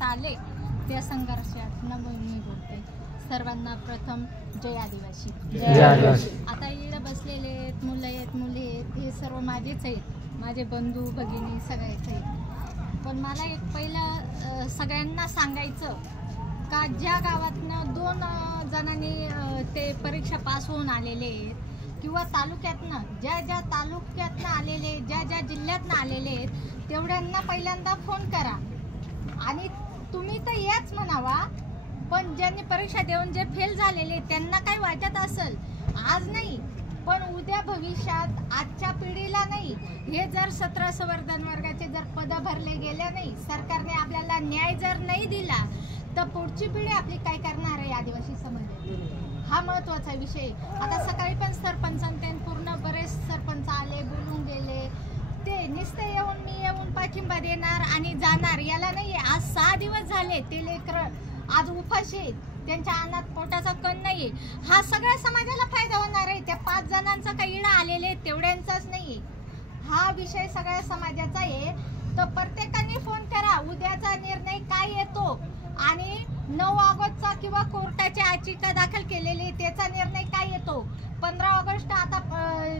संघर्षात आले त्या संघर्षात मी बोलते. सर्वांना प्रथम जय आदिवासी. आता इकडे बसलेले मुलं आहेत मुली आहेत हे सर्व माझेच आहेत, माझे बंधू भगिनी सगळेच आहेत. पण मला एक पहिलं सगळ्यांना सांगायचं का ज्या गावातनं 2 जणांनी ते परीक्षा पास होऊन आलेले आहेत किंवा तालुक्यातनं ज्या तालुक्यातनं आलेले ज्या जिल्ह्यातनं आलेले आहेत तेवढ्यांना पहिल्यांदा फोन करा. आणि तुम्ही तर याच म्हणावा, पण ज्यांनी परीक्षा देऊन जे फेल झालेले त्यांना काय वाटत असेल आज नाही पण उद्या भविष्यात, आजच्या पिढीला नाही, हे जर 17 संवर्धन वर्गाचे जर पद भरले गेले नाही, सरकारने आपल्याला न्याय जर नाही दिला तर पुढची पिढी आपली काय करणार आहे आदिवासी समाज, हा महत्वाचा विषय. आता सकाळी पण सरपंचांनी पूर्ण बरेच सरपंच आले बोलून गेले, ते नुसते येऊन पाठिंबा देणार आणि जाणार याला नाही. आज 6 दिवस झाले ते लेकरं आज उपाशी आहेत, त्यांच्या अन्नात पोटाचा कण नाहीये. हा सगळ्या समाजाला फायदा होणार आहे, त्या 5 जणांचा काही इडा आलेले तेवढ्यांचाच नाहीये. हा विषय सगळ्या समाजाचा आहे. तर प्रत्येकाने फोन करा, उद्याचा निर्णय काय येतो आणि 9 ऑगस्टचा किंवा कोर्टाची याचिका दाखल केलेली त्याचा निर्णय काय येतो. 15 ऑगस्ट आता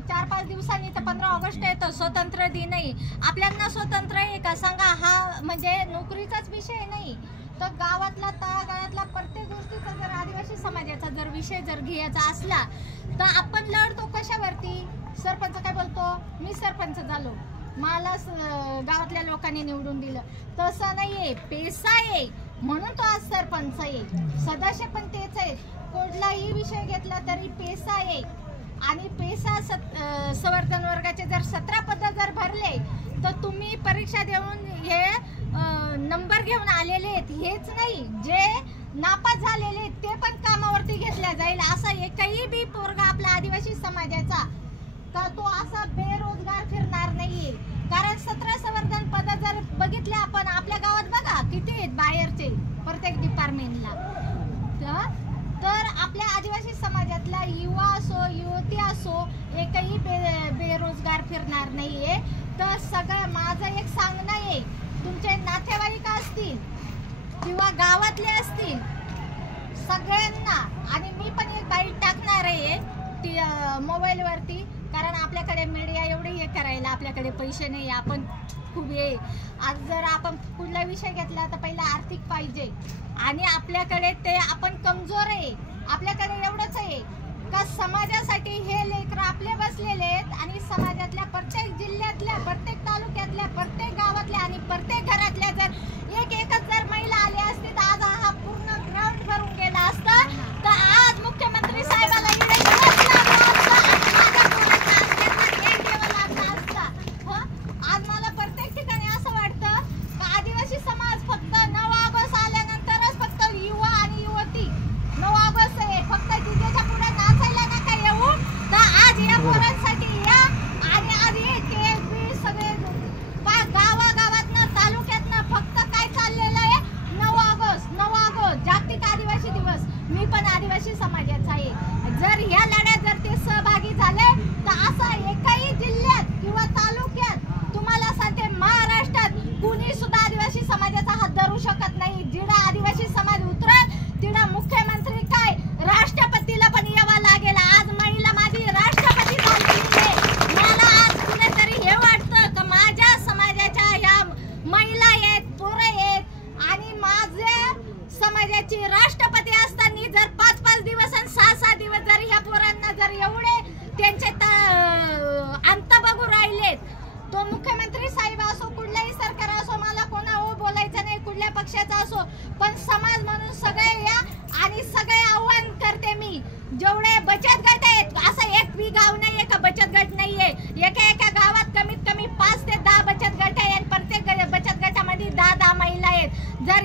4-5 दिवसांनी तर 15 ऑगस्ट येतो, स्वतंत्र दिन आहे. आपल्याला स्वतंत्र आहे का सांगा. हा म्हणजे नोकरीचाच विषय नाही तर गावातला तळागाळातला प्रत्येक गोष्टीचा जर आदिवासी समाजाचा जर विषय जर घ्यायचा असला तर आपण लढतो कशावरती. सरपंच काय बोलतो, मी सरपंच झालो, मला गावातल्या लोकांनी निवडून दिलं, तसं नाहीये. पैसा आहे म्हणून तो आज सरपंच आहे, सदस्य पण तेच आहेत. कुठलाही विषय घेतला तरी पैसा आहे आणि पैसा संवर्धन वर्गाचे जर 17 पद जर भरले तर तुम्ही परीक्षा देऊन हे नंबर घेऊन आलेले आहेत हेच नाही, जे नापास झालेले ते पण कामावरती घेतल्या जाईल. असा एकही बी पोरगा आपल्या आदिवासी समाजाचा तर तो असा बेरोजगार फिरणार नाहीये. कारण 17 संवर्धन पद जर बघितले आपण आपल्या गावात बघा किती आहेत बाहेरचे प्रत्येक डिपार्टमेंटला, तर आपल्या आदिवासी समाजातला युवा असो युवती असो एकही बेरोजगार फिरणार नाहीये. तर सगळं माझं एक सांगणं आहे, तुमचे नातेवाईक असतील किंवा गावातले असतील सगळ्यांना, आणि मी पण एक बाईट टाकणार आहे ती मोबाईलवरती, कारण आपल्याकडे मीडिया एवढी हे करायला आपल्याकडे पैसे नाही, आपण खूप हे. आज जर आपण कुठला विषय घेतला तर पहिला आर्थिक पाहिजे आणि आपल्याकडे ते आपण कमजोर आहे. आपल्याकडे एवढंच आहे का समाजासाठी हे लेकरं आपले बसलेले आहेत आणि समाजातल्या प्रत्येक जिल्ह्यातल्या प्रत्येक तालुक्यातल्या प्रत्येक गावातल्या आणि प्रत्येक घरातल्या जर एकच जर महिला आल्या असतील तर आज हा पूर्ण ग्राउंड भरून गेला असता. तर आज मुख्यमंत्री साहेबाला आज मला प्रत्येक ठिकाणी असं वाटतं का आदिवासी समाज फक्त 9 ऑगस्ट आल्यानंतरच फक्त युवा आणि युवती 9 ऑगस्ट आहे फक्त जिजेच्या पुढे नाचायला नका येऊ. तर आज या पोरांसाठी या आणि आज हे सगळे गावागावातनं तालुक्यातनं फक्त काय चाललेलं आहे 9 ऑगस्ट जागतिक आदिवासी दिवस. मी पण आदिवासी समाजाचा आहे. जर ह्या लढ्यात जर ते सहभागी झाले तर असा एकही जिल्ह्यात किंवा तालुक्यात तुम्हाला सांगते महाराष्ट्रात कुणी सुद्धा आदिवासी समाजाचा हात धरू शकत नाही. जिडा आदिवासी समाज उतरल तिडा मुख्यमंत्री काय राष्ट्रपतीला पण यावं लागेल. आज महिला माझी राष्ट्रपती झालेली आहे. मला आज कुणीतरी हे वाटतं का माझ्या समाजाच्या या महिला आहेत पोरं आहेत आणि माझ्या समाजाची राष्ट्रपती असताना जर 5-5 दिवस आणि 6-6 दिवस जर या पोरांना जर एवढे त्यांचे अंत बघू राहिलेत, तो मुख्यमंत्री साहेब असो कुठल्याही सरकार असो मला कोणा बोलायचं नाही कुठल्या पक्षाचा असो, पण समाज म्हणून सगळे या आणि सगळे आव्हान करते मी. जेवढे बचत गट आहेत असं एक बी गाव नाहीये का बचत गट नाहीये. एका गावात कमीत कमी 5 ते 10 बचत गट आहे आणि प्रत्येक बचत गटामध्ये 10 महिला आहेत. जर